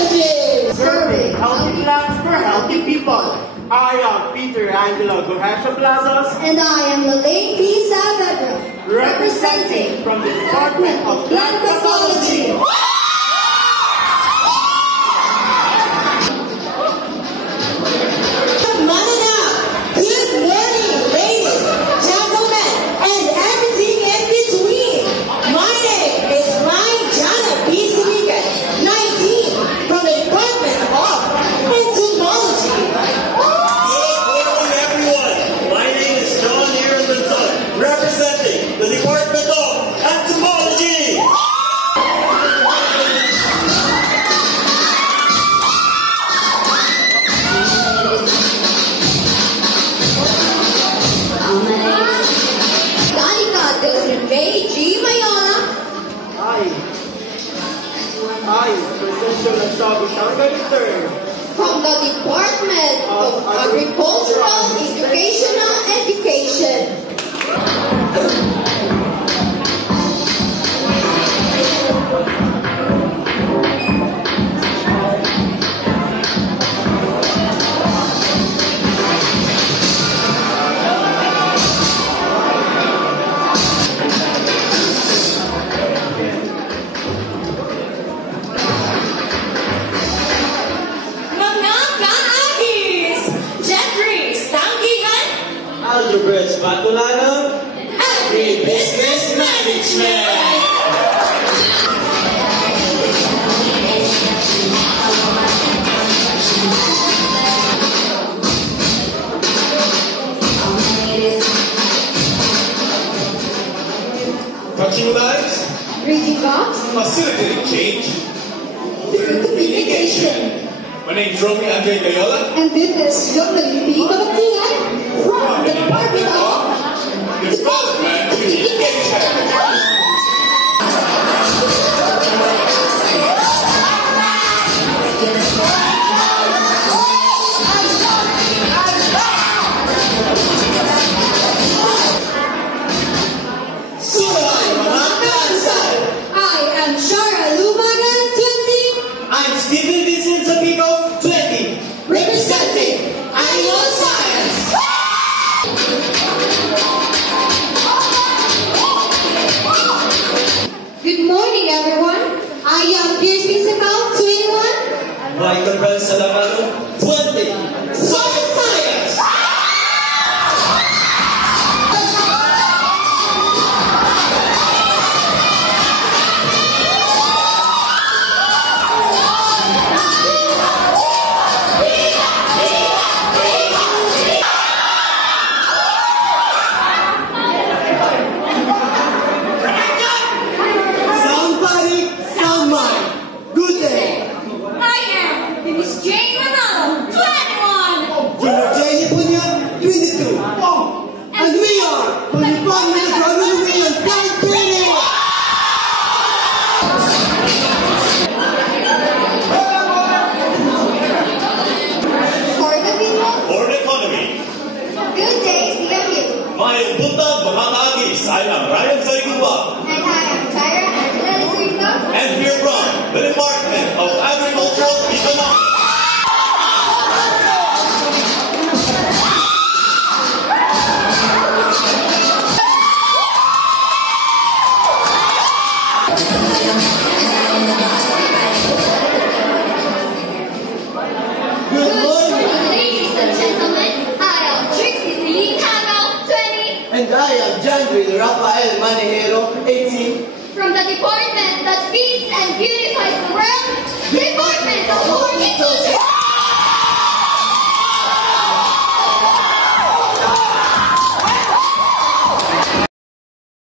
Serving healthy plans for healthy people. I am Peter Angelo Guhasha Plazas. And I am Lelaine P. Saavedra, representing from the Department of Plant Pathology. Good morning, ladies, gentlemen, and everything in between. My name is Jana B. Sinigan, 19, from the Department of Entomology. Good morning, everyone. My name is John Aaron Benson, representing the Department of Entomology. I, Presidential Nagsabi Shanghai III, from the Department of Agricultural Educational Education. Algebra Batulano, Agribusiness Management. Touching lives, Reading box, facilitating change, communication. My name is Romy Andre Gayola. and this is WP Balatian from the Department of Development Communication. I am Shara Lumagan, 20, I'm Stephen Vincent Zapico, 20, representing Animal Science. Good morning, everyone. I am Pierce Pisacao, 21, Michael Bell Salamano, 20, Soil Science. Sound body, sound mind. Good day. I am Miss Jane Manalo, 21. Jenny Punya, 22. And we are from the Department of Agronomy and Plant Breeding. For the people, For the economy, good day, CMU. mayong buntag mga kaagis. I am Ryan Saigumba. And I am Tyra Angela Lizarito. And here from the Department of Agricultural Economics. Good morning, ladies and gentlemen. I am Trixie C. Cano, 20, And I am John Rafael Manejero, 18. from the department that feeds and beautifies the world, Department